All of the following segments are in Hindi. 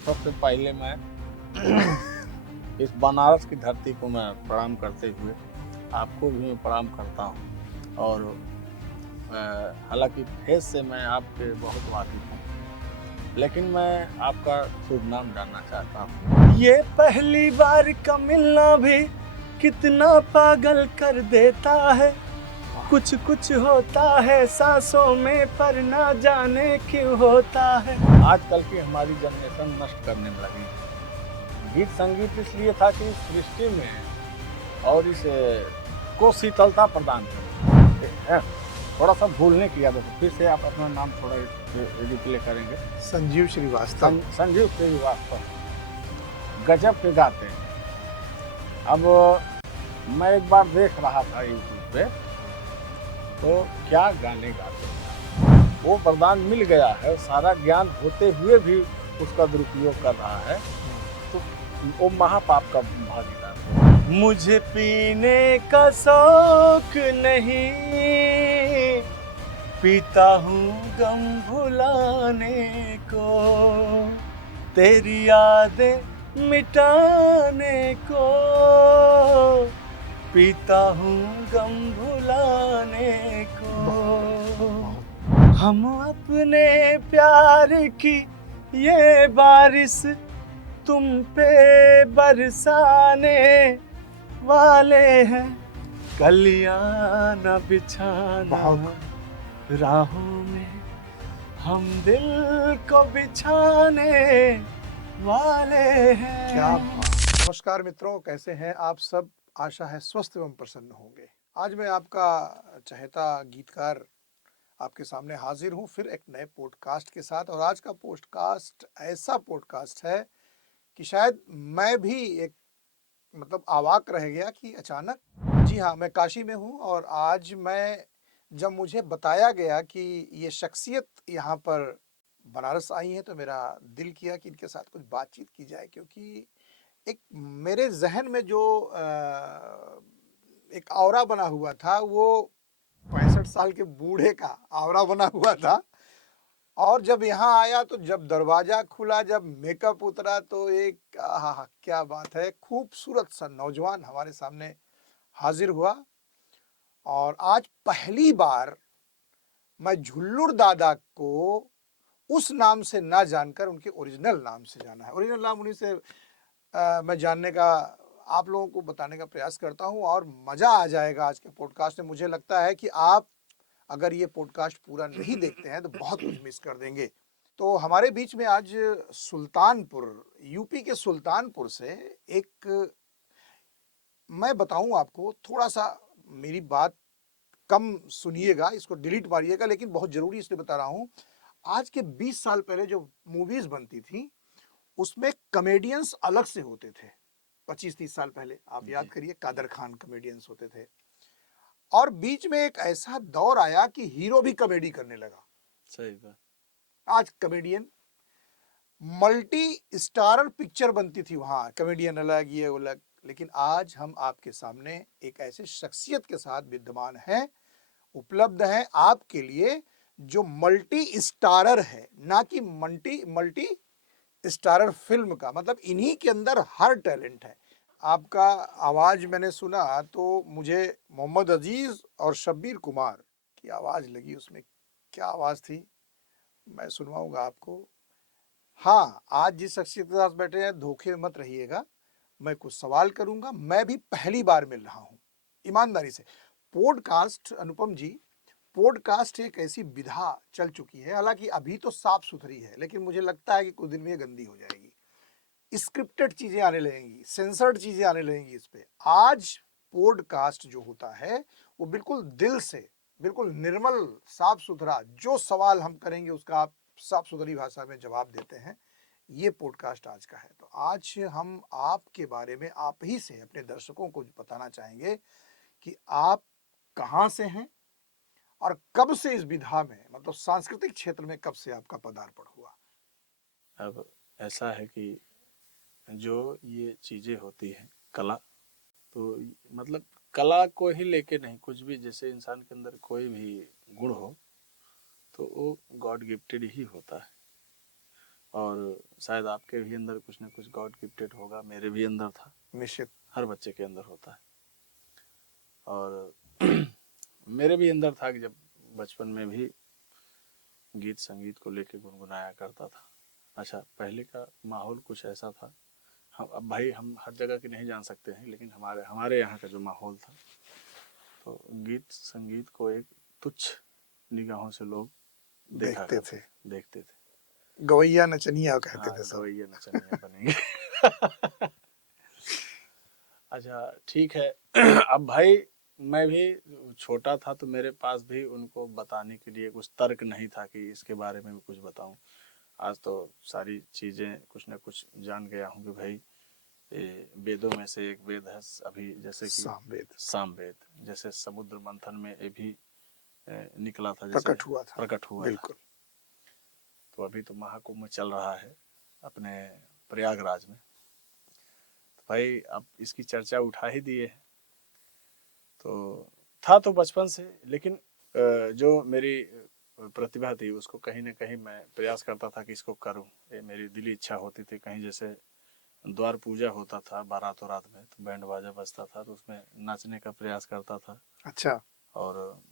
सबसे पहले मैं इस बनारस की धरती को मैं प्रणाम करते हुए आपको भी मैं प्रणाम करता हूँ। और हालांकि फेस से मैं आपके बहुत वाकिफ हूँ, लेकिन मैं आपका शुभ नाम जानना चाहता हूँ। ये पहली बार का मिलना भी कितना पागल कर देता है। कुछ कुछ होता है सांसों में, पर ना जाने क्यों होता है। आजकल की हमारी जनरेशन नष्ट करने में लगी है। गीत संगीत इसलिए था कि इस सृष्टि में और इस को शीतलता प्रदान करें। थोड़ा सा भूलने की आदत है। फिर से आप अपना नाम थोड़ा रिप्ले करेंगे। संजीव श्रीवास्तव। संजीव श्रीवास्तव गजब के गाते हैं। अब मैं एक बार देख रहा था यूट्यूब पे, तो क्या गाने गाते हैं। वो वरदान मिल गया है, सारा ज्ञान होते हुए भी उसका दुरुपयोग कर रहा है, तो वो महापाप का भागीदार है। मुझे पीने का शौक नहीं, पीता हूँ गम भुलाने को, तेरी यादें मिटाने को, पीता हूँ गम भुलाने को। हम अपने प्यार की ये बारिश तुम पे बरसाने वाले हैं, कलियां न बिछाना राहों में, हम दिल को बिछाने वाले हैं। क्या नमस्कार मित्रों, कैसे हैं आप सब। आशा है स्वस्थ एवं प्रसन्न होंगे। आज मैं आपका चहेता गीतकार आपके सामने हाजिर हूं फिर एक नए पॉडकास्ट के साथ। और आज का पॉडकास्ट ऐसा पॉडकास्ट है कि शायद मैं भी एक अवाक रह गया कि अचानक, जी हाँ, मैं काशी में हूं और आज मैं जब मुझे बताया गया कि ये शख्सियत यहाँ पर बनारस आई है, तो मेरा दिल किया कि इनके साथ कुछ बातचीत की जाए। क्योंकि एक मेरे जहन में जो एक औरा बना हुआ था, वो 65 साल के बूढ़े का औरा बना हुआ था। और जब यहाँ आया, तो जब दरवाजा खुला, जब मेकअप उतरा, तो एक आहा, क्या बात है, खूबसूरत सा नौजवान हमारे सामने हाजिर हुआ। और आज पहली बार मैं झुल्लुर दादा को उस नाम से ना जानकर उनके ओरिजिनल नाम से जाना है। ओरिजिनल नाम उन्हीं से मैं जानने का, आप लोगों को बताने का प्रयास करता हूं। और मजा आ जाएगा आज के पॉडकास्ट में। मुझे लगता है कि आप अगर ये पॉडकास्ट पूरा नहीं देखते हैं तो बहुत कुछ मिस कर देंगे। तो हमारे बीच में आज सुल्तानपुर, यूपी के सुल्तानपुर से एक, मैं बताऊं आपको, थोड़ा सा मेरी बात कम सुनिएगा, इसको डिलीट मारिएगा, लेकिन बहुत जरूरी इसलिए बता रहा हूं। आज के 20 साल पहले जो मूवीज बनती थी, उसमें कॉमेडियंस अलग से होते थे। 25-30 साल पहले आप याद करिए, कादर खान कॉमेडियंस होते थे। और बीच में एक ऐसा दौर आया कि हीरो भी कॉमेडी करने लगा। सही बात। आज कॉमेडियन मल्टी स्टारर पिक्चर बनती थी, वहां कॉमेडियन अलग, ये अलग। लेकिन आज हम आपके सामने एक ऐसे शख्सियत के साथ विद्यमान हैं, उपलब्ध हैं आपके लिए, जो मल्टी स्टारर है, ना कि मल्टी मल्टी स्टारर फिल्म का। मतलब इन्हीं के अंदर हर टैलेंट है। आपका आवाज मैंने सुना तो मुझे मोहम्मद अजीज और शब्बीर कुमार की आवाज लगी। उसमें क्या आवाज थी, मैं सुनवाऊंगा आपको। हाँ, आज जिस शख्सियत के साथ बैठे हैं, धोखे में मत रहिएगा। मैं कुछ सवाल करूंगा। मैं भी पहली बार मिल रहा हूं, ईमानदारी से। पॉडकास्ट, अनुपम जी, पॉडकास्ट एक ऐसी विधा चल चुकी है, हालांकि अभी तो साफ सुथरी है, लेकिन मुझे लगता है कि कुछ दिन में ये गंदी हो जाएगी। स्क्रिप्टेड चीजें आने लगेंगी, सेंसर्ड चीजें आने लगेंगी इस पे। आज पॉडकास्ट जो होता है, वो बिल्कुल दिल से, बिल्कुल निर्मल, साफ सुथरा, जो सवाल हम करेंगे उसका आप साफ सुथरी भाषा में जवाब देते हैं। ये पॉडकास्ट आज का है। तो आज हम आपके बारे में, आप ही से अपने दर्शकों को बताना चाहेंगे कि आप कहाँ से हैं और कब से इस विधा में, मतलब सांस्कृतिक क्षेत्र में, कब से आपका पदार्पण हुआ। अब ऐसा है कि जो ये चीजें होती हैं, कला, तो मतलब कला को ही लेके नहीं, कुछ भी, जैसे इंसान के अंदर कोई भी गुण हो तो वो गॉड गिफ्टेड ही होता है। और शायद आपके भी अंदर कुछ ना कुछ गॉड गिफ्टेड होगा, मेरे भी अंदर था, निश्चित। हर बच्चे के अंदर होता है। और मेरे भी अंदर था कि जब बचपन में भी गीत संगीत को लेके गुनगुनाया करता था। अच्छा, पहले का माहौल कुछ ऐसा था, हम अब भाई हम हर जगह की नहीं जान सकते हैं, लेकिन हमारे यहाँ का जो माहौल था, तो गीत संगीत को एक तुच्छ निगाहों से लोग देखते थे। गवैया नचनिया कहते हाँ, थे सब। गवैया नचनिया बनेंगे। अच्छा ठीक है। अब भाई मैं भी छोटा था, तो मेरे पास भी उनको बताने के लिए कुछ तर्क नहीं था कि इसके बारे में भी कुछ बताऊं। आज तो सारी चीज़ें कुछ ना कुछ जान गया हूँ कि भाई वेदों में से एक वेद है, अभी जैसे कि सामवेद, जैसे समुद्र मंथन में ये भी निकला था, जैसे प्रकट हुआ बिल्कुल। था। तो अभी तो महाकुंभ चल रहा है अपने प्रयागराज में, तो भाई अब इसकी चर्चा उठा ही दिए है। तो था तो बचपन से, लेकिन जो मेरी प्रतिभा थी उसको कहीं ना कहीं मैं प्रयास करता था कि इसको करूं। ये मेरी दिली इच्छा होती थी। कहीं जैसे द्वार पूजा होता था बारात रात में, तो बैंड बाजा बजता था, तो उसमें नाचने का प्रयास करता था। अच्छा। और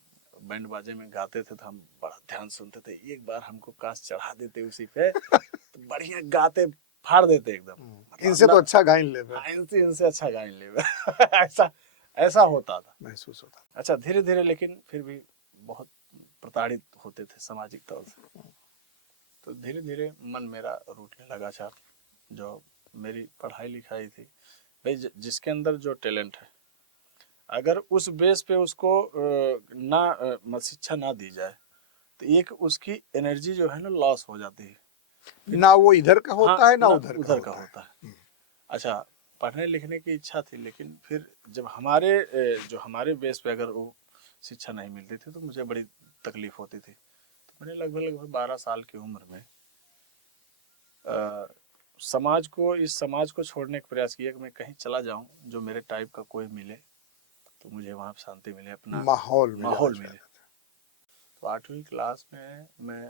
बैंड बाजे में गाते थे तो हम बड़ा ध्यान सुनते थे, एक बार हमको काश चढ़ा देते उसी पे, तो बढ़िया गाते फाड़ देते एकदम। इनसे तो अच्छा गाइन ले, इनसे अच्छा गाइन ले। ऐसा होता था, महसूस होता। अच्छा धीरे धीरे, लेकिन फिर भी बहुत प्रताड़ित होते थे सामाजिक तौर से, तो धीरे धीरे मन मेरा रूठने लगा। अच्छा, जो मेरी पढ़ाई लिखाई थी, भाई जिसके अंदर जो टैलेंट है, अगर उस बेस पे उसको शिक्षा ना दी जाए, तो एक उसकी एनर्जी जो है ना लॉस हो जाती है, ना वो इधर का होता हाँ, है ना उधर का होता है। अच्छा, पढ़ने लिखने की इच्छा थी, लेकिन फिर जब हमारे बेस पे अगर वो शिक्षा नहीं मिलती थी, तो मुझे बड़ी तकलीफ होती थी। तो मैंने लगभग 12 साल की उम्र में इस समाज को छोड़ने का प्रयास किया कि मैं कहीं चला जाऊं जो मेरे टाइप का कोई मिले, तो मुझे वहाँ शांति मिले, अपना माहौल मिले। तो 8वीं क्लास में मैं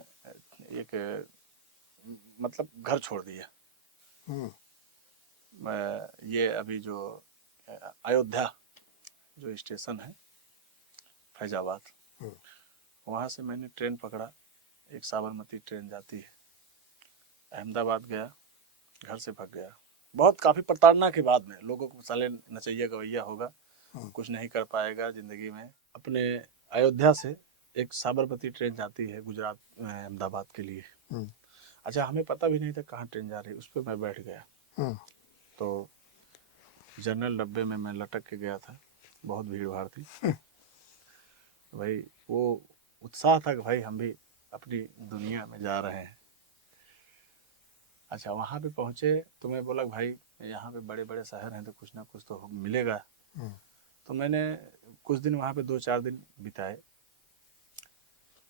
एक मतलब घर छोड़ दिया। मैं ये अभी जो अयोध्या जो स्टेशन है फैजाबाद, वहाँ से मैंने ट्रेन पकड़ा, एक साबरमती ट्रेन जाती है, अहमदाबाद गया, घर से भाग गया। बहुत काफ़ी प्रताड़ना के बाद में, लोगों को साले नचैया गवैया होगा, कुछ नहीं कर पाएगा ज़िंदगी में। अपने अयोध्या से एक साबरमती ट्रेन जाती है गुजरात अहमदाबाद के लिए। अच्छा, हमें पता भी नहीं था कहाँ ट्रेन जा रही है, उस पर मैं बैठ गया। तो जनरल डब्बे में मैं लटक के गया था, बहुत भीड़ भाड़ थी। भाई वो उत्साह था कि भाई हम भी अपनी दुनिया में जा रहे हैं। अच्छा, वहाँ पे पहुँचे तो मैं बोला भाई यहाँ पे बड़े बड़े शहर हैं, तो कुछ ना कुछ तो मिलेगा। तो मैंने कुछ दिन वहाँ पे 2-4 दिन बिताए।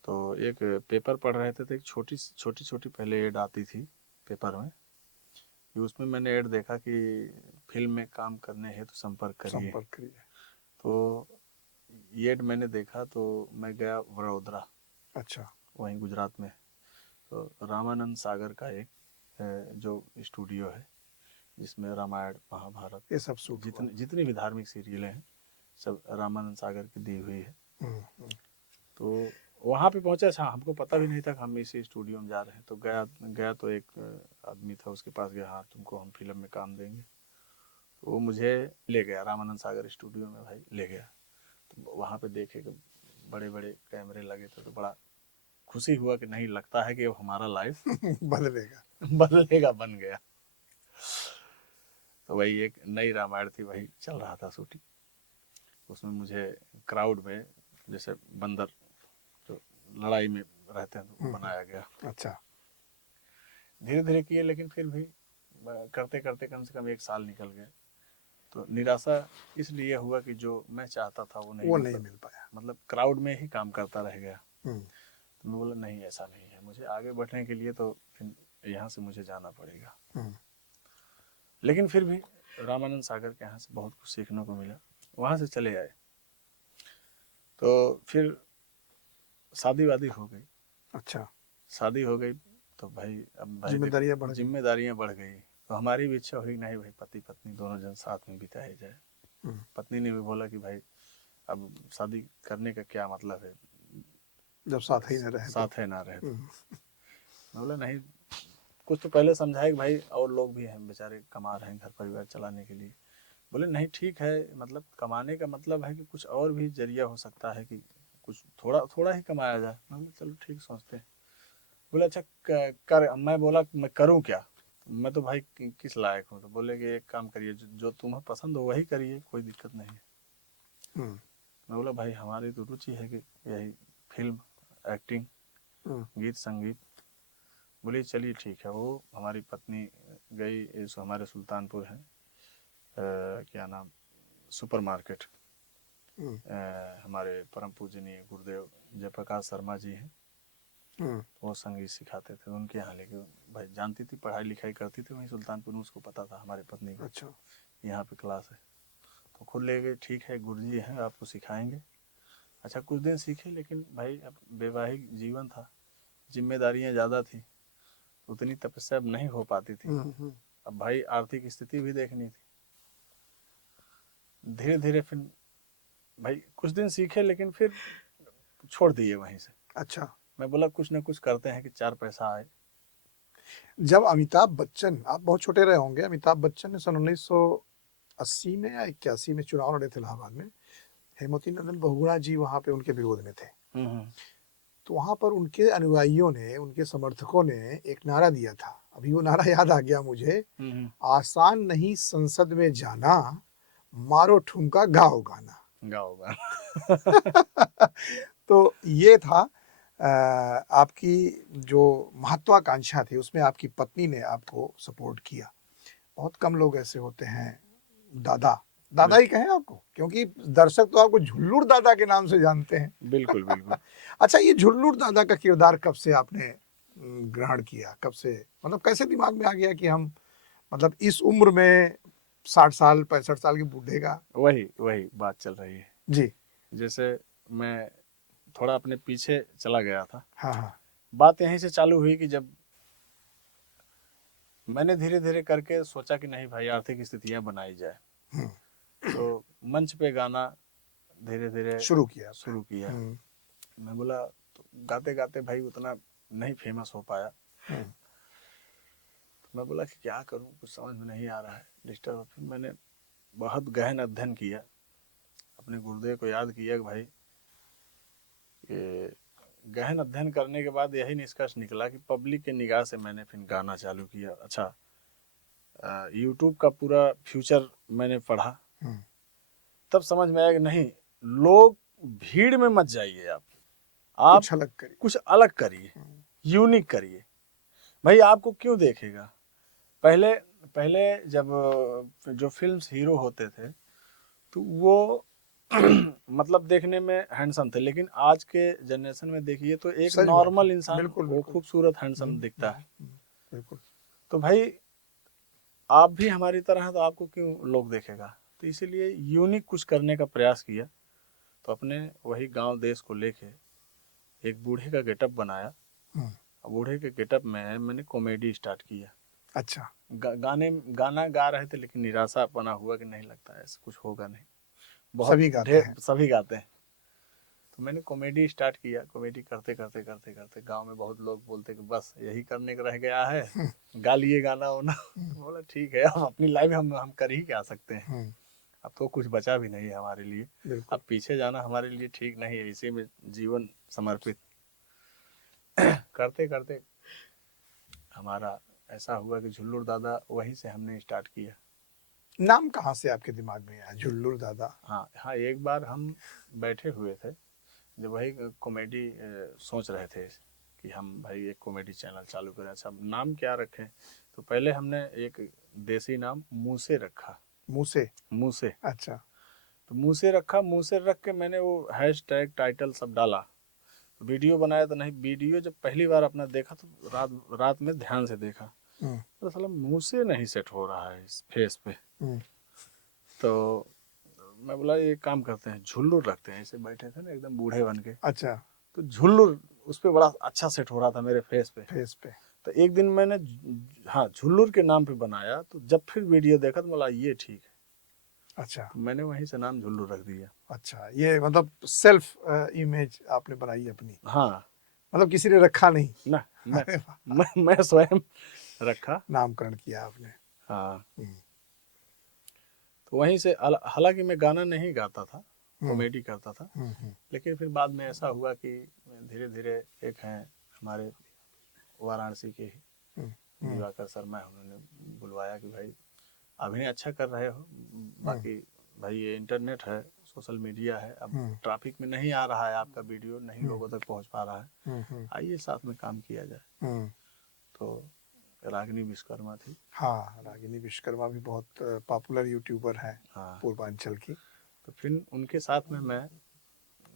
तो एक पेपर पढ़ रहे थे, तो एक छोटी पहले ऐड आती थी पेपर में, कि उसमें मैंने ऐड देखा कि फिल्म में काम करने हेतु संपर्क करिए। तो ये ऐड मैंने देखा, तो मैं गया वडोदरा। अच्छा, वहीं गुजरात में। तो रामानंद सागर का एक जो स्टूडियो है, जिसमें रामायण महाभारत ये सब जितनी भी धार्मिक सीरियलें हैं, सब रामानंद सागर की दी हुई है। तो वहाँ पे पहुँचे। अच्छा, हमको पता भी नहीं था कि हम इसी स्टूडियो में जा रहे हैं। तो गया तो एक आदमी था, उसके पास गया, हाँ तुमको हम फिल्म में काम देंगे। तो वो मुझे ले गया रामानंद सागर स्टूडियो में, भाई ले गया। तो वहाँ पे देखे कि बड़े बड़े कैमरे लगे थे, तो बड़ा खुशी हुआ कि नहीं, लगता है कि अब हमारा लाइफ बदलेगा, बन गया। तो वही एक नई रामायण थी, वही चल रहा था शूटिंग। उसमें मुझे क्राउड में, जैसे बंदर जो लड़ाई में रहते हैं, तो बनाया गया। अच्छा, धीरे धीरे किए, लेकिन फिर भी करते करते कम से कम 1 साल निकल गया। तो निराशा इसलिए हुआ कि जो मैं चाहता था वो नहीं मिल पाया, मतलब क्राउड में ही काम करता रह गया। तो मैं बोला नहीं, ऐसा नहीं है, मुझे आगे बढ़ने के लिए तो फिर यहाँ से मुझे जाना पड़ेगा। लेकिन फिर भी रामानंद सागर के यहाँ से बहुत कुछ सीखने को मिला, वहाँ से चले आए। तो फिर शादी वादी हो गई। अच्छा, शादी हो गई, तो भाई अब भाई जिम्मेदारियां बढ़ गई। तो हमारी भी इच्छा हुई नहीं भाई पति पत्नी दोनों जन साथ में बिताए जाए। पत्नी ने भी बोला कि भाई अब शादी करने का क्या मतलब है जब साथ ही न रहे तो। मैं बोला नहीं, कुछ तो पहले समझाए कि भाई और लोग भी हैं बेचारे कमा रहे हैं घर परिवार चलाने के लिए। बोले नहीं ठीक है, मतलब कमाने का मतलब है कि कुछ और भी जरिया हो सकता है कि कुछ थोड़ा थोड़ा ही कमाया जाए। मैं बोला चलो ठीक सोचते हैं। बोले अच्छा कर। मैं बोला मैं करूं क्या, मैं तो भाई किस लायक हूँ। तो बोले कि एक काम करिए, जो तुम्हें पसंद हो वही करिए, कोई दिक्कत नहीं है। मैं बोला भाई हमारी तो रुचि है कि यही फिल्म, एक्टिंग, गीत संगीत। बोली चलिए ठीक है। वो हमारी पत्नी गई इस हमारे सुल्तानपुर है क्या नाम सुपर मार्केट, हमारे परम पूजनीय गुरुदेव जयप्रकाश शर्मा जी हैं, वो संगीत सिखाते थे उनके यहाँ। लेके भाई जानती थी, पढ़ाई लिखाई करती थी वहीं सुल्तानपुर में, उसको पता था हमारी पत्नी को अच्छा यहाँ पे क्लास है। तो खुद ले गए, ठीक है गुरुजी हैं आपको सिखाएंगे। अच्छा कुछ दिन सीखे, लेकिन भाई अब वैवाहिक जीवन था, जिम्मेदारियां ज़्यादा थी, उतनी तपस्या अब नहीं हो पाती थी। अब भाई आर्थिक स्थिति भी देखनी थी। धीरे धीरे फिर भाई कुछ दिन सीखे, लेकिन फिर छोड़ दिए वहीं से। अच्छा, मैं बोला कुछ ना कुछ करते हैं कि 4 पैसा आए। जब अमिताभ बच्चन, आप बहुत छोटे रहे होंगे, अमिताभ बच्चन ने सन 1980 में या 81 में चुनाव लड़े थे इलाहाबाद में, हेमवती नंदन बहुगुणा जी वहां पे उनके विरोध में थे। तो वहां पर उनके अनुयायियों ने, उनके समर्थकों ने एक नारा दिया था, अभी वो नारा याद आ गया मुझे, आसान नहीं संसद में जाना, मारो ठुमका गाओ गाना। तो ये था आपकी जो महत्वाकांक्षा थी, उसमें आपकी पत्नी ने आपको सपोर्ट किया। बहुत कम लोग ऐसे होते हैं, दादा ही कहें आपको, क्योंकि दर्शक तो आपको झुल्लूर दादा के नाम से जानते हैं। बिल्कुल बिल्कुल। अच्छा, ये झुल्लूर दादा का किरदार कब से आपने ग्रहण किया, कब से, मतलब कैसे दिमाग में आ गया कि हम, मतलब इस उम्र में 60 साल 65 साल के बूढ़े का? वही बात चल रही है जी। जैसे मैं थोड़ा अपने पीछे चला गया था। हाँ। बात यहीं से चालू हुई कि जब मैंने धीरे धीरे करके सोचा कि नहीं भाई आर्थिक स्थितियां बनाई जाए, तो मंच पे गाना धीरे धीरे शुरू किया। मैं बोला तो गाते गाते भाई उतना नहीं फेमस हो पाया। तो मैं बोला कि क्या करूं, कुछ समझ में नहीं आ रहा है, डिस्टर्ब। फिर मैंने बहुत गहन अध्ययन किया, अपने गुरुदेव को याद किया कि भाई ये गहन अध्ययन करने के बाद यही निष्कर्ष निकला कि पब्लिक के निगाह से मैंने फिर गाना चालू किया। अच्छा यूट्यूब का पूरा फ्यूचर मैंने पढ़ा, तब समझ में आया कि नहीं, लोग भीड़ में मत जाइए, आप कुछ अलग करिए, यूनिक करिए। भाई आपको क्यों देखेगा? पहले जब जो फिल्म्स हीरो होते थे तो वो मतलब देखने में हैंडसम थे, लेकिन आज के जनरेशन में देखिए तो एक नॉर्मल इंसान वो खूबसूरत हैंडसम दिखता है। बिल्कुल। तो भाई आप भी हमारी तरह हैं तो आपको क्यों लोग देखेगा? तो इसीलिए यूनिक कुछ करने का प्रयास किया। तो अपने वही गांव देश को लेके एक बूढ़े का गेटअप बनाया। बूढ़े के गेटअप में मैंने कॉमेडी स्टार्ट किया। अच्छा। गाना गा रहे थे, लेकिन निराशा बना हुआ कि नहीं लगता है ऐसा कुछ होगा नहीं, बहुत सभी गाते हैं। तो मैंने कॉमेडी स्टार्ट किया। कॉमेडी करते करते करते करते गांव में बहुत लोग बोलते कि बस यही करने का रह गया है, गा लिए गाना होना। तो बोला ठीक है, अब अपनी लाइफ हम कर ही क्या सकते हैं, अब तो कुछ बचा भी नहीं है हमारे लिए, अब पीछे जाना हमारे लिए ठीक नहीं है, इसी में जीवन समर्पित। करते करते हमारा ऐसा हुआ कि झुल्लूर दादा वहीं से हमने स्टार्ट किया। नाम कहाँ से आपके दिमाग में आया झुल्लूर दादा? हाँ, एक बार हम बैठे हुए थे जब वही कॉमेडी सोच रहे थे कि हम भाई एक कॉमेडी चैनल चालू करें। अच्छा नाम क्या रखें? तो पहले हमने एक देसी नाम मूसे रखा। मूसे। अच्छा। तो मूसे रखा, मूसे रख के मैंने वो हैशटैग टाइटल सब डाला, वीडियो बनाया। तो नहीं, वीडियो जब पहली बार अपना देखा तो रात में ध्यान से देखा तो साला मूसे नहीं सेट हो रहा है इस फेस पे। तो मैं बोला ये काम करते हैं, झुल्लूर रखते हैं। ऐसे बैठे थे ना एकदम बूढ़े बन के। अच्छा। तो झुल्लूर उस पे बड़ा अच्छा सेट हो रहा था मेरे फेस पे। तो एक दिन मैंने हाँ झुल्लुर के नाम पे बनाया, तो जब फिर वीडियो देखा तो बोला ये ठीक है, अच्छा तो मैंने वहीं से नाम झुल्लुर रख दिया। अच्छा, ये मतलब सेल्फ इमेज आपने बनाई अपनी, हाँ मतलब किसी ने रखा नहीं। ना, अरे वाह, मैं स्वयं रखा। नामकरण किया आपने। हाँ हम्म, तो वहीं से हालांकि मैं गाना नहीं गाता था, हम्म, कॉमेडी करता था, लेकिन फिर बाद में ऐसा हुआ कि धीरे धीरे एक हैं हमारे वाराणसी के ही दिवाकर शर्मा, उन्होंने बुलवाया कि भाई अभिनय अच्छा कर रहे हो, बाकी भाई ये इंटरनेट है, सोशल मीडिया है, अब ट्रैफिक में नहीं आ रहा है आपका वीडियो, नहीं लोगों तक पहुंच पा रहा है, आइए साथ में काम किया जाए। तो रागिनी विश्वकर्मा थी। हाँ, रागिनी विश्वकर्मा भी बहुत पॉपुलर यूट्यूबर हैं हाँ, पूर्वांचल की। तो फिर उनके साथ में मैं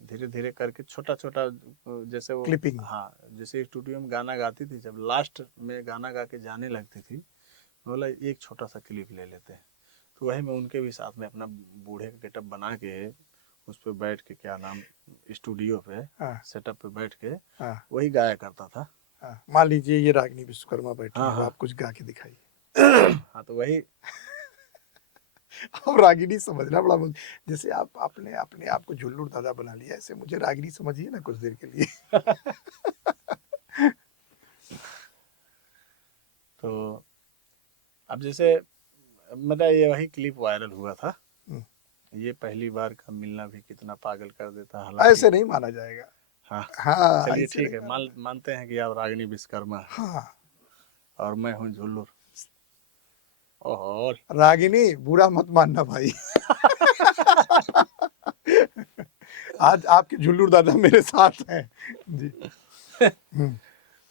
धीरे धीरे करके छोटा छोटा, जैसे वो क्लिपिंग, हाँ जैसे स्टूडियो में गाना गाती थी, जब लास्ट में गाना गा के जाने लगती थी, बोला एक छोटा सा क्लिप ले लेते हैं, तो वही मैं उनके भी साथ में अपना बूढ़े का गेटअप बना के उस पर बैठ के, क्या नाम, स्टूडियो पे सेटअप पे बैठ के वही गाया करता था। मान लीजिए ये रागिनी विश्वकर्मा बैठी है, हाँ, आप कुछ गा के दिखाइए। हाँ तो वही अब रागिनी समझना बड़ा जैसे आप अपने अपने आप को झुल्लुर दादा बना लिया, ऐसे मुझे रागिनी समझिए ना कुछ देर के लिए। तो अब जैसे मतलब ये वही क्लिप वायरल हुआ था, ये पहली बार का मिलना भी कितना पागल कर देता है, ऐसे नहीं माना जाएगा। हाँ हाँ, चलिए ठीक है, मानते हैं कि आप रागिनी विश्वकर्मा है, हाँ, और मैं हूँ झुल्लुर। और रागिनी बुरा मत मानना भाई। आज आपके झुल्लुर दादा मेरे साथ हैं जी।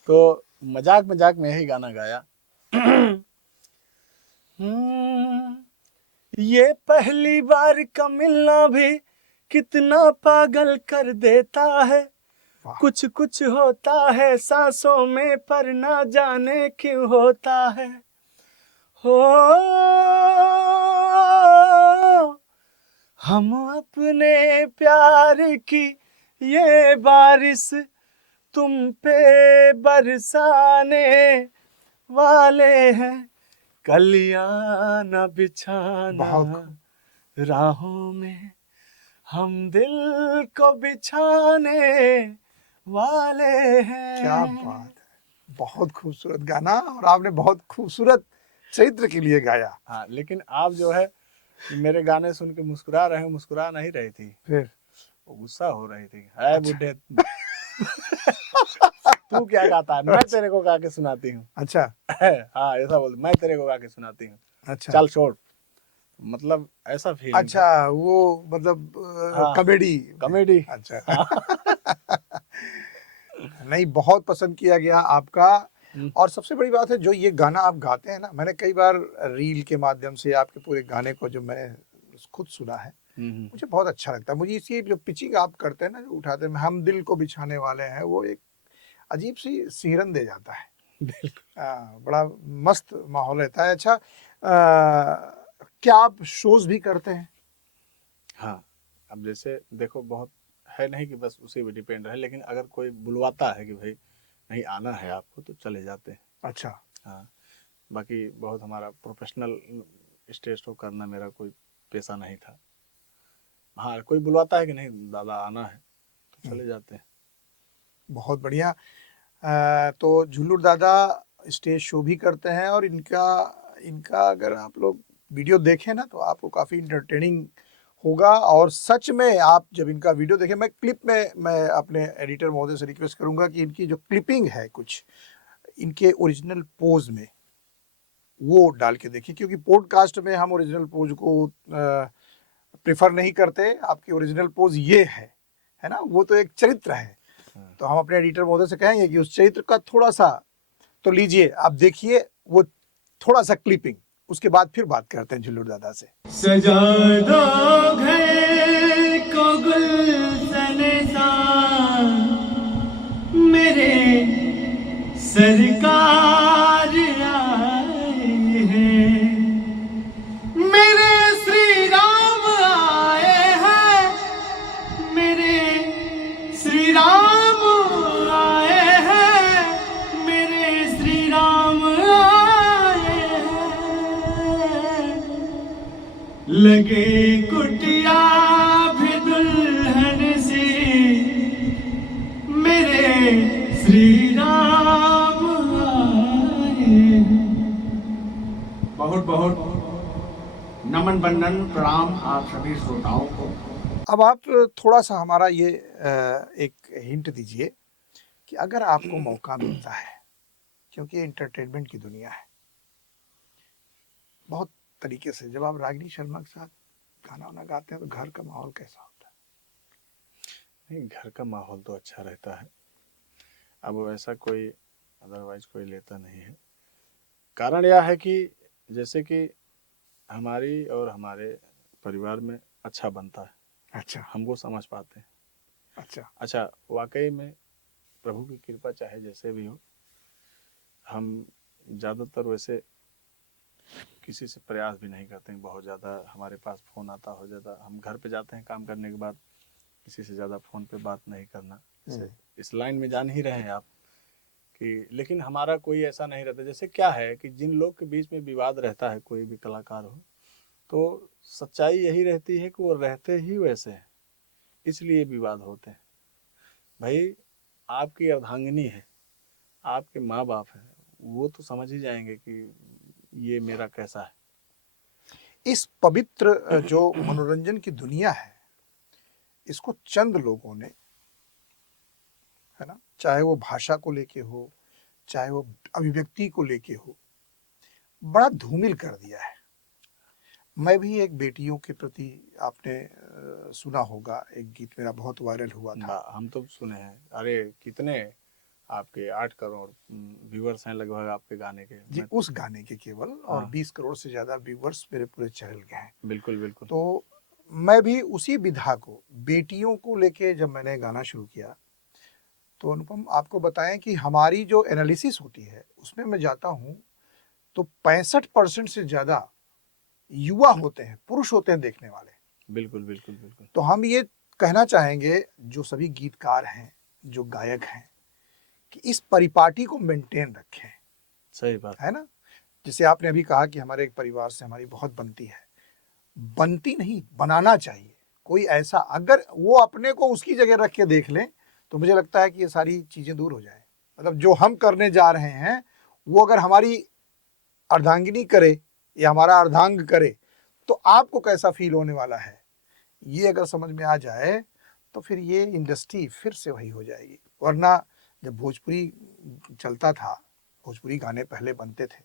तो मजाक मजाक में यही गाना गाया। ये पहली बार का मिलना भी कितना पागल कर देता है, कुछ कुछ होता है सांसों में पर ना जाने क्यों होता है। हो हम अपने प्यार की ये बारिश तुम पे बरसाने वाले हैं, कलियां न बिछाना राहों में, हम दिल को बिछाने वाले हैं। क्या बात है, बहुत खूबसूरत गाना, और आपने बहुत खूबसूरत चरित्र के लिए गाया। हाँ, लेकिन आप जो है मेरे गाने सुन के मुस्कुरा रहे हो, मुस्कुरा नहीं रही थी, फिर वो गुस्सा हो रही थी। है बुढ़े तू क्या गाता है, मैं तेरे को गा के सुनाती हूँ। अच्छा, हाँ ऐसा बोल, मैं तेरे को गा के सुनाती हूँ। अच्छा, चल छोड़, मतलब ऐसा फीलिंग। अच्छा, वो मतलब कॉमेडी कॉमेडी। अच्छा। नहीं, बहुत पसंद किया गया आपका। और सबसे बड़ी बात है, जो ये गाना आप गाते हैं ना, मैंने कई बार रील के माध्यम से आपके पूरे गाने को जो मैंने खुद सुना है, मुझे बहुत अच्छा लगता है। मुझे इसकी जो पिचिंग आप करते हैं ना, जो उठाते हैं, हम दिल को बिछाने वाले हैं, वो एक अजीब सी सिहरन दे जाता है। बड़ा मस्त माहौल रहता है। अच्छा, क्या आप शोज भी करते हैं? हाँ, अब जैसे देखो, बहुत है नहीं कि बस उसी पे डिपेंड रहे, लेकिन अगर कोई बुलवाता है कि भाई नहीं आना है आपको, तो चले जाते हैं। अच्छा। हाँ, बाकी बहुत हमारा प्रोफेशनल स्टेज शो करना मेरा कोई पेशा नहीं था। हाँ, कोई बुलवाता है कि नहीं दादा आना है, तो चले जाते हैं। बहुत बढ़िया। तो झुल्लुर दादा स्टेज शो भी करते हैं, और इनका अगर आप लोग वीडियो देखें ना, तो आपको काफ़ी इंटरटेनिंग होगा। और सच में आप जब इनका वीडियो देखें, मैं क्लिप में मैं अपने एडिटर महोदय से रिक्वेस्ट करूंगा कि इनकी जो क्लिपिंग है कुछ इनके ओरिजिनल पोज में वो डाल के देखिए, क्योंकि पॉडकास्ट में हम ओरिजिनल पोज को प्रेफर नहीं करते। आपकी ओरिजिनल पोज ये है ना, वो तो एक चरित्र है। तो हम अपने एडिटर महोदय से कहेंगे कि उस चरित्र का थोड़ा सा तो लीजिए, आप देखिए वो थोड़ा सा क्लिपिंग, उसके बाद फिर बात करते हैं झुल्लुर दादा से। सजा दो घर को गुलशने सा, मेरे सरकार आए हैं, मेरे श्री राम आए हैं, मेरे श्री राम आए हैं, मेरे श्री लगे कुटिया भी दुल्हन सी, मेरे श्री राम आए। बहुत बहुत नमन बंदन प्रणाम आप सभी श्रोताओं को। अब आप थोड़ा सा हमारा ये एक हिंट दीजिए कि अगर आपको मौका मिलता है, क्योंकि ये एंटरटेनमेंट की दुनिया है बहुत तरीके से, जब आप रागिनी शर्मा के साथ गाना वाना गाते हैं तो घर का माहौल कैसा होता है? नहीं, घर का माहौल तो अच्छा रहता है। अब ऐसा कोई अदरवाइज कोई लेता नहीं है। कारण यह है कि जैसे कि हमारी और हमारे परिवार में अच्छा बनता है, अच्छा हमको समझ पाते हैं। अच्छा वाकई में प्रभु की कृपा चाहे जैसे भी हो, हम ज़्यादातर वैसे किसी से प्रयास भी नहीं करते हैं। बहुत ज़्यादा हमारे पास फ़ोन आता हो, ज़्यादा हम घर पे जाते हैं काम करने के बाद, किसी से ज़्यादा फ़ोन पे बात नहीं करना। जैसे इस लाइन में जान ही रहे हैं आप कि, लेकिन हमारा कोई ऐसा नहीं रहता। जैसे क्या है कि जिन लोग के बीच में विवाद रहता है, कोई भी कलाकार हो, तो सच्चाई यही रहती है कि वो रहते ही वैसे हैं, इसलिए विवाद होते हैं। भाई आपकी अर्धांगिनी है, आपके माँ बाप हैं, वो तो समझ ही जाएंगे कि ये मेरा कैसा है। इस पवित्र जो मनोरंजन की दुनिया है, इसको चंद लोगों ने, है ना, चाहे वो भाषा को लेके हो, चाहे वो अभिव्यक्ति को लेके हो, बड़ा धूमिल कर दिया है। मैं भी एक बेटियों के प्रति, आपने सुना होगा, एक गीत मेरा बहुत वायरल हुआ था। हम तो सुने हैं। अरे कितने आपके 8 करोड़ व्यूअर्स हैं लगभग आपके गाने के। जी, उस गाने के केवल, और 20 करोड़ से ज्यादा व्यूअर्स मेरे पूरे चैनल के हैं। बिल्कुल बिल्कुल। तो मैं भी उसी विधा को, बेटियों को लेके जब मैंने गाना शुरू किया, तो अनुपम आपको बताएं कि हमारी जो एनालिसिस होती है उसमें मैं जाता हूं तो 65% से ज्यादा युवा होते हैं, पुरुष होते हैं देखने वाले। बिल्कुल बिल्कुल बिल्कुल। तो हम ये कहना चाहेंगे जो सभी गीतकार हैं, जो गायक हैं, कि इस परिपाटी को मेंटेन रखें। सही बात है ना। जैसे आपने अभी कहा कि हमारे एक परिवार से हमारी बहुत बनती है, बनती नहीं, बनाना चाहिए। कोई ऐसा अगर वो अपने को उसकी जगह रख के देख लें तो मुझे लगता है कि ये सारी चीजें दूर हो जाए। मतलब जो हम करने जा रहे हैं वो अगर हमारी अर्धांगिनी करे या हमारा अर्धांग करे तो आपको कैसा फील होने वाला है, ये अगर समझ में आ जाए तो फिर ये इंडस्ट्री फिर से वही हो जाएगी। वरना जब भोजपुरी चलता था, भोजपुरी गाने पहले बनते थे,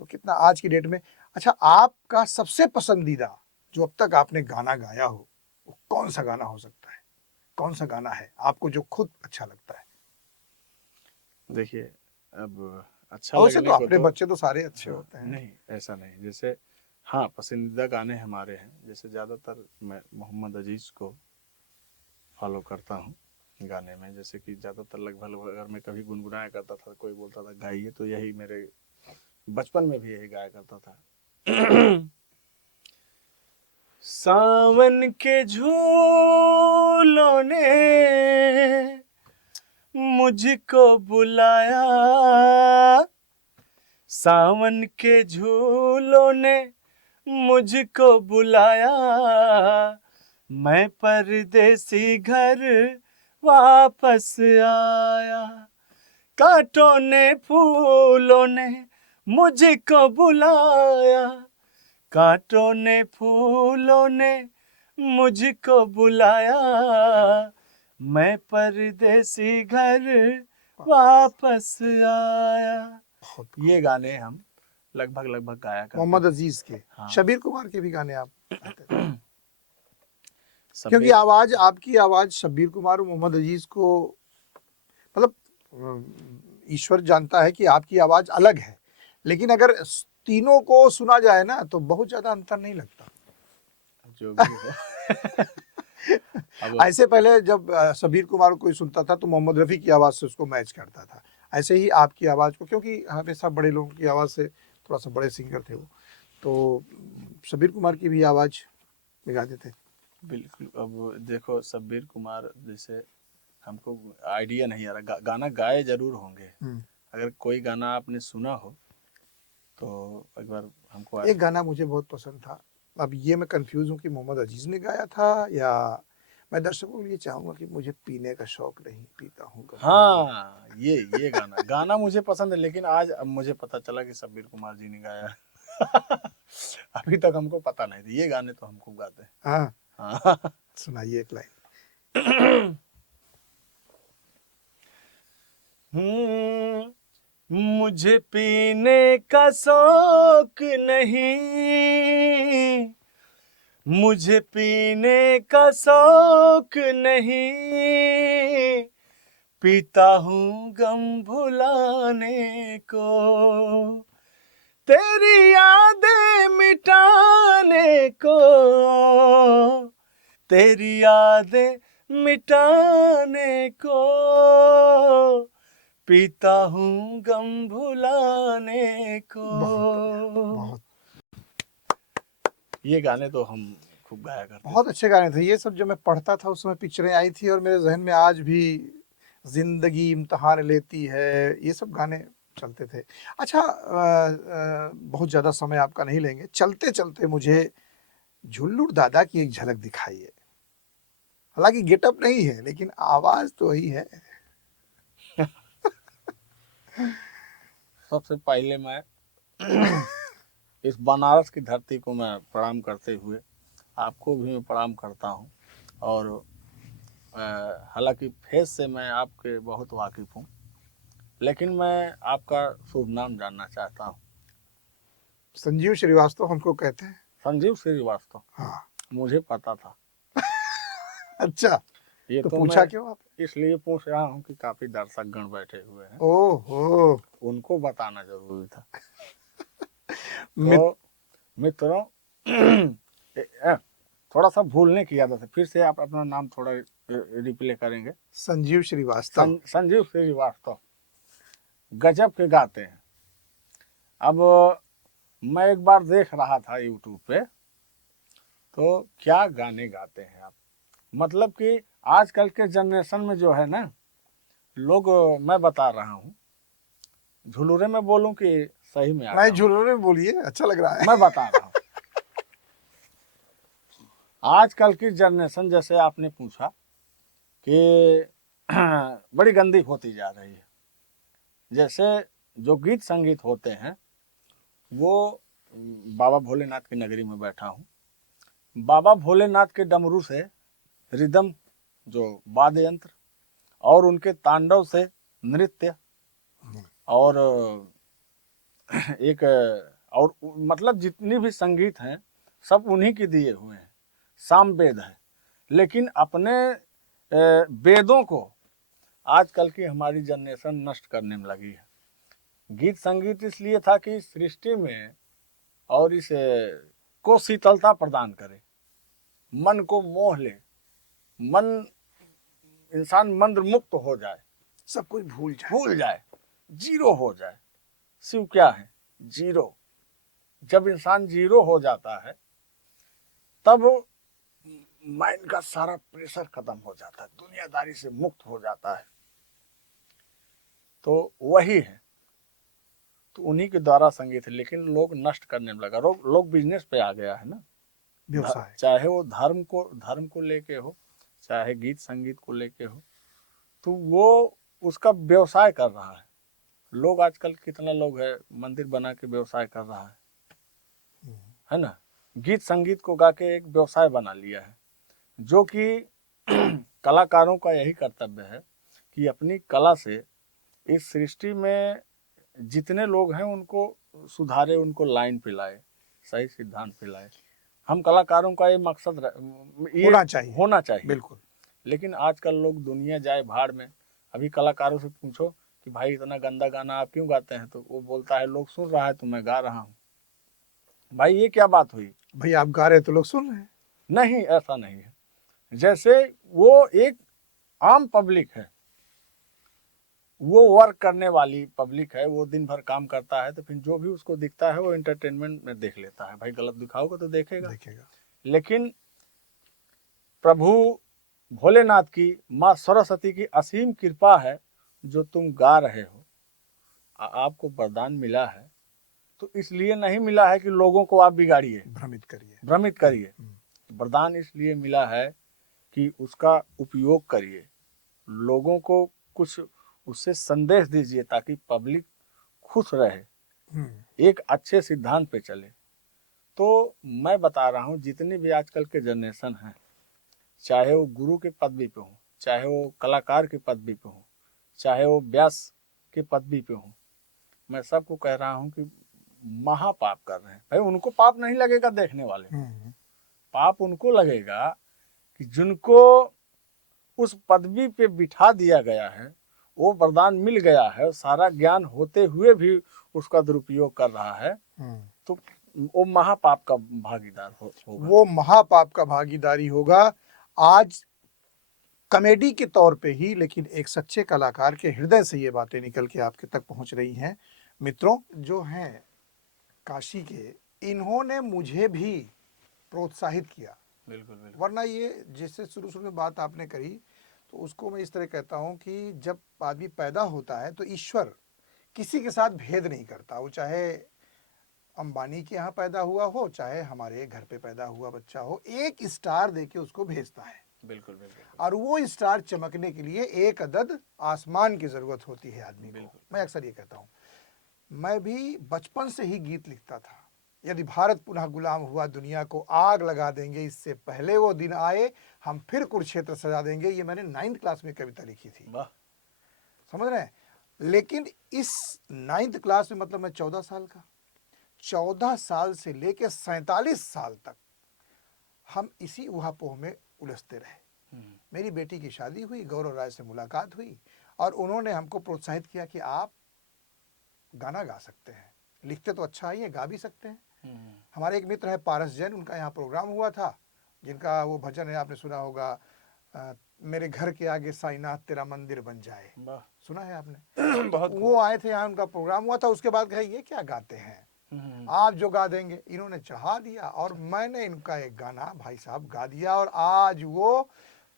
तो कितना आज की डेट में। अच्छा, आपका सबसे पसंदीदा जो अब तक आपने गाना गाया हो, वो कौन सा गाना हो सकता है? कौन सा गाना है आपको जो खुद अच्छा लगता है? देखिए, अब अच्छा वैसे लगने तो को अपने तो बच्चे तो सारे अच्छे होते हैं। नहीं, ऐसा नहीं। जैसे हाँ, पसंदीदा गाने हमारे हैं। जैसे ज़्यादातर मैं मोहम्मद अजीज़ को फॉलो करता हूँ गाने में। जैसे कि ज़्यादातर लगभग अगर मैं कभी गुनगुनाया करता था, कोई बोलता था गाइए, तो यही मेरे बचपन में भी यही गाया करता था। सावन के झूलों ने मुझको बुलाया, सावन के झूलों ने मुझको बुलाया, मैं परदेसी घर वापस आया। कांटों ने फूलों ने मुझको बुलाया, कांटों ने फूलों ने मुझको बुलाया, मैं परदेसी घर वापस आया। ये गाने हम लगभग गाया करते मोहम्मद अजीज के। हाँ। शबीर कुमार के भी गाने आप गाते थे? सब क्योंकि आवाज, आपकी आवाज शब्बीर कुमार और मोहम्मद अजीज को, मतलब ईश्वर जानता है कि आपकी आवाज अलग है, लेकिन अगर तीनों को सुना जाए ना तो बहुत ज्यादा अंतर नहीं लगता। जो भी हो। अब ऐसे पहले जब शब्बीर कुमार को कोई सुनता था तो मोहम्मद रफ़ी की आवाज़ से उसको मैच करता था। ऐसे ही आपकी आवाज़ को, क्योंकि हमेशा बड़े लोगों की आवाज़ से, थोड़ा सा बड़े सिंगर थे वो, तो शब्बीर कुमार की भी आवाज़ में गाते थे। बिल्कुल। अब देखो, शब्बीर कुमार जैसे हमको आइडिया नहीं आ रहा, गाना गाए जरूर होंगे। अगर कोई गाना आपने सुना हो तो एक बार हमको एक गाना मुझे बहुत पसंद था, अब ये मैं कंफ्यूज हूँ कि मोहम्मद अजीज ने गाया था या मैं दर्शकों को ये चाहूंगा कि मुझे पीने का शौक नहीं, पीता हूँ कभी। हाँ, ये गाना मुझे पसंद है, लेकिन आज अब मुझे पता चला कि शब्बीर कुमार जी ने गाया है। अभी तक हमको पता नहीं था। ये गाने तो हम खूब गाते हैं। हाँ, हाँ। सुनाइए एक लाइन। मुझे पीने का शौक नहीं, मुझे पीने का शौक नहीं, पीता हूँ गम भुलाने को, तेरी यादें मिटाने को, तेरी यादें मिटाने को, पीता हूँ गम भुलाने को। बहुत ये गाने तो हम खूब गाया करते थे। बहुत अच्छे गाने थे ये सब। जब मैं पढ़ता था उस समय पिक्चरें आई थी और मेरे जहन में आज भी जिंदगी इम्तिहान लेती है, ये सब गाने चलते थे। अच्छा, बहुत ज़्यादा समय आपका नहीं लेंगे, चलते चलते मुझे झुल्लू दादा की एक झलक दिखाइए। हालांकि गेटअप नहीं है लेकिन आवाज तो वही है। सबसे पहले मैं इस बनारस की धरती को मैं प्रणाम करते हुए आपको भी मैं प्रणाम करता हूँ। और हालांकि फेस से मैं आपके बहुत वाकिफ हूँ, लेकिन मैं आपका शुभ नाम जानना चाहता हूँ। संजीव श्रीवास्तव हमको कहते हैं। संजीव श्रीवास्तव? हाँ। मुझे पता था। अच्छा, ये तो तो पूछा मैं क्यों आप? इसलिए पूछ रहा हूँ कि काफी दर्शकगण बैठे हुए हैं, ओहो, उनको बताना जरूरी था। मित- तो मित्रों, थोड़ा सा भूलने की आदत है, फिर से आप अपना नाम थोड़ा रिप्ले करेंगे। संजीव श्रीवास्तव। संजीव श्रीवास्तव गजब के गाते हैं। अब मैं एक बार देख रहा था यूट्यूब पे, तो क्या गाने गाते हैं आप। मतलब कि आजकल के जनरेशन में जो है ना लोग, मैं बता रहा हूँ, झुलूरे में बोलूं कि सही में आ नहीं, जाऊं? झुलरे में बोलिए, अच्छा लग रहा है। मैं बता रहा हूँ। आजकल की जनरेशन, जैसे आपने पूछा कि बड़ी गंदी होती जा रही है। जैसे जो गीत संगीत होते हैं वो, बाबा भोलेनाथ की नगरी में बैठा हूँ, बाबा भोलेनाथ के डमरू से रिदम, जो वाद्य यंत्र और उनके तांडव से नृत्य, और एक और मतलब जितनी भी संगीत हैं सब उन्हीं के दिए हुए हैं। सामवेद है, लेकिन अपने वेदों को आजकल की हमारी जनरेशन नष्ट करने में लगी है। गीत संगीत इसलिए था कि सृष्टि में और इस को शीतलता प्रदान करे, मन को मोह ले, मन इंसान मंत्र मुक्त हो जाए, सब कुछ भूल जाए, जीरो हो जाए। शिव क्या है? जीरो। जब इंसान जीरो हो जाता है तब माइंड का सारा प्रेशर खत्म हो जाता है, दुनियादारी से मुक्त हो जाता है। तो वही है, तो उन्हीं के द्वारा संगीत है, लेकिन लोग नष्ट करने में लगा। लोग बिजनेस पे आ गया है ना, व्यवसाय। चाहे वो धर्म को लेके हो, चाहे गीत संगीत को लेके हो, तो वो उसका व्यवसाय कर रहा है। लोग आजकल कितना लोग है मंदिर बना के व्यवसाय कर रहा है ना। गीत संगीत को गा के एक व्यवसाय बना लिया है, जो कि कलाकारों का यही कर्तव्य है कि अपनी कला से इस सृष्टि में जितने लोग हैं उनको सुधारे, उनको लाइन पे लाए, सही सिद्धांत पे लाए। हम कलाकारों का ये मकसद ये होना चाहिए बिल्कुल। लेकिन आजकल लोग दुनिया जाए भाड़ में। अभी कलाकारों से पूछो कि भाई इतना गंदा गाना आप क्यों गाते हैं, तो वो बोलता है लोग सुन रहा है तो मैं गा रहा हूँ। भाई ये क्या बात हुई? भाई आप गा रहे हैं तो लोग सुन रहे हैं। नहीं, ऐसा नहीं है। जैसे वो एक आम पब्लिक है, वो वर्क करने वाली पब्लिक है, वो दिन भर काम करता है, तो फिर जो भी उसको दिखता है वो एंटरटेनमेंट में देख लेता है। भाई गलत दिखाओगे तो देखेगा। लेकिन प्रभु भोलेनाथ की, माँ सरस्वती की असीम कृपा है, जो तुम गा रहे हो, आपको वरदान मिला है तो इसलिए नहीं मिला है कि लोगों को आप बिगाड़िए, भ्रमित करिए। भ्रमित करिए। वरदान इसलिए मिला है कि उसका उपयोग करिए, लोगों को कुछ उससे संदेश दीजिए ताकि पब्लिक खुश रहे, एक अच्छे सिद्धांत पे चले। तो मैं बता रहा हूँ जितनी भी आजकल के जनरेशन हैं, चाहे वो गुरु के पदवी पे हो, चाहे वो कलाकार के पदवी पे हो, चाहे वो व्यास के पदवी पे हो, मैं सबको कह रहा हूँ कि महापाप कर रहे हैं। भाई उनको पाप नहीं लगेगा देखने वाले, पाप उनको लगेगा कि जिनको उस पदवी पे बिठा दिया गया है, वो वरदान मिल गया है, सारा ज्ञान होते हुए भी उसका दुरुपयोग कर रहा है, तो वो महापाप का भागीदार होगा। वो महापाप का भागीदारी होगा। आज कॉमेडी के तौर पे ही, लेकिन एक सच्चे कलाकार के हृदय से ये बातें निकल के आपके तक पहुंच रही हैं। मित्रों जो हैं काशी के, इन्होंने मुझे भी प्रोत्साहित किया। बिल्कुल बिल्कुल। वरना ये जैसे शुरू में बात आपने करी, तो उसको मैं इस तरह कहता हूँ कि जब आदमी पैदा होता है तो ईश्वर किसी के साथ भेद नहीं करता। वो चाहे अंबानी के यहाँ पैदा हुआ हो, चाहे हमारे घर पे पैदा हुआ बच्चा हो, एक स्टार देके उसको भेजता है। बिल्कुल बिल्कुल। और वो स्टार चमकने के लिए एक अदद आसमान की जरूरत होती है आदमी को। मैं अक्सर ये कहता हूँ, मैं भी बचपन से ही गीत लिखता था। यदि भारत पुनः गुलाम हुआ दुनिया को आग लगा देंगे, इससे पहले वो दिन आए हम फिर कुरुक्षेत्र सजा देंगे। ये मैंने 9th क्लास में कविता लिखी थी, समझ रहे हैं। लेकिन इस 9th क्लास में, मतलब मैं 14 साल का, 14 साल से लेके 47 साल तक हम इसी उहापोह में उलझते रहे। मेरी बेटी की शादी हुई, गौरव राय से मुलाकात हुई और उन्होंने हमको प्रोत्साहित किया कि आप गाना गा सकते हैं, लिखते तो अच्छा ही है, गा भी सकते हैं। हमारे एक मित्र है पारस जैन, उनका यहाँ प्रोग्राम हुआ था, जिनका वो भजन है आपने सुना होगा, मेरे घर के आगे साईनाथ तेरा मंदिर बन जाए, सुना है आपने? बहुत वो आए थे यहाँ, उनका प्रोग्राम हुआ था। उसके बाद कहे ये क्या गाते हैं आप, जो गा देंगे। इन्होंने चढ़ा दिया और मैंने इनका एक गाना भाई साहब गा दिया, और आज वो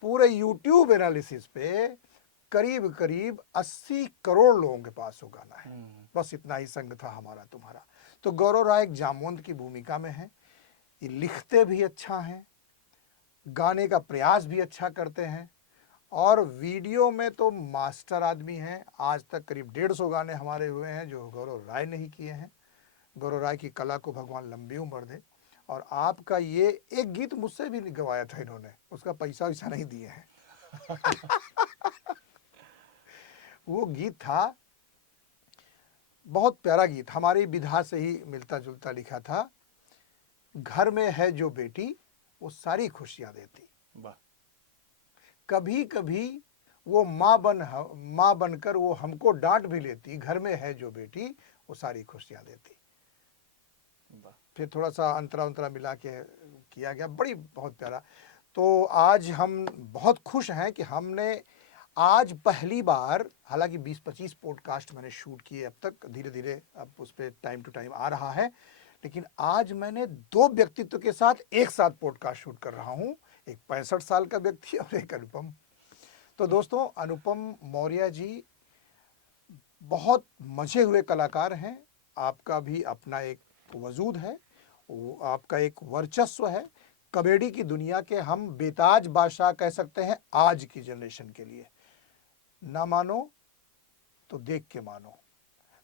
पूरे यूट्यूब एनालिसिस पे करीब करीब 80 करोड़ लोगों के पास वो गाना है। बस इतना ही संग था हमारा तुम्हारा। तो गौरव राय एक जामवंत की भूमिका में है। ये लिखते भी अच्छा हैं, गाने का प्रयास भी अच्छा करते हैं, और वीडियो में तो मास्टर आदमी हैं। आज तक करीब 150 गाने हमारे हुए हैं जो गौरव राय नहीं किए हैं। गौरव राय की कला को भगवान लंबी उम्र दे। और आपका ये एक गीत मुझसे भी गवाया था इन्होंने, उसका पैसा वैसा नहीं दिए हैं। वो गीत था, बहुत प्यारा गीत, हमारी विधा से ही मिलता जुलता लिखा था। घर में है जो बेटी वो सारी खुशियां देती, कभी कभी वो माँ बनकर वो हमको डांट भी लेती। घर में है जो बेटी वो सारी खुशियां देती। फिर थोड़ा सा अंतरा मिला के किया गया, बड़ी बहुत प्यारा। तो आज हम बहुत खुश हैं कि हमने आज पहली बार, हालांकि 20-25 पॉडकास्ट मैंने शूट किए अब तक, धीरे धीरे अब उस पर टाइम टू टाइम आ रहा है, लेकिन आज मैंने 2 व्यक्तित्व के साथ एक साथ पॉडकास्ट शूट कर रहा हूं, एक 65 साल का व्यक्ति और एक अनुपम। तो दोस्तों, अनुपम मौर्य जी बहुत मजे हुए कलाकार हैं। आपका भी अपना एक वजूद है, आपका एक वर्चस्व है कॉमेडी की दुनिया के। हम बेताज बादशाह कह सकते हैं आज की जनरेशन के लिए। ना मानो तो देख के मानो,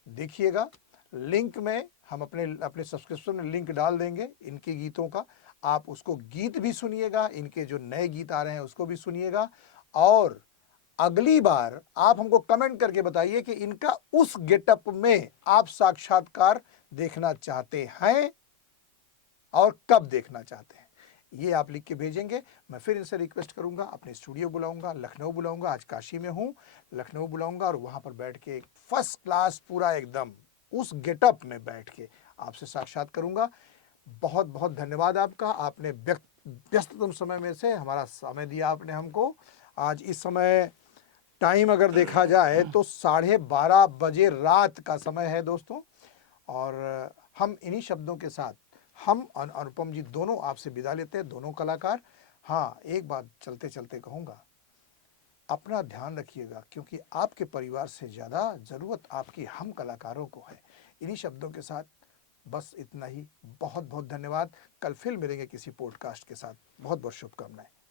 देखिएगा। लिंक में हम अपने सब्सक्रिप्शन में लिंक डाल देंगे इनके गीतों का, आप उसको गीत भी सुनिएगा, इनके जो नए गीत आ रहे हैं उसको भी सुनिएगा। और अगली बार आप हमको कमेंट करके बताइए कि इनका उस गेटअप में आप साक्षात्कार देखना चाहते हैं और कब देखना चाहते हैं, ये आप लिख के भेजेंगे। मैं फिर इनसे रिक्वेस्ट करूंगा, अपने स्टूडियो बुलाऊंगा, लखनऊ बुलाऊंगा, आज काशी में हूं, लखनऊ बुलाऊंगा और वहां पर बैठ के फर्स्ट क्लास पूरा एकदम उस गेटअप में बैठ के आपसे साक्षात करूंगा। बहुत बहुत धन्यवाद आपका, आपने व्यस्ततम समय में से हमारा समय दिया आपने हमको। आज इस समय टाइम अगर देखा जाए तो 12:30 बजे रात का समय है दोस्तों, और हम इन्हीं शब्दों के साथ हम अनुपम जी दोनों आपसे विदा लेते हैं, दोनों कलाकार। हाँ, एक बात चलते चलते कहूँगा, अपना ध्यान रखिएगा, क्योंकि आपके परिवार से ज़्यादा ज़रूरत आपकी हम कलाकारों को है। इन्हीं शब्दों के साथ बस इतना ही। बहुत बहुत धन्यवाद। कल फिर मिलेंगे किसी पॉडकास्ट के साथ। बहुत बहुत शुभकामनाएं।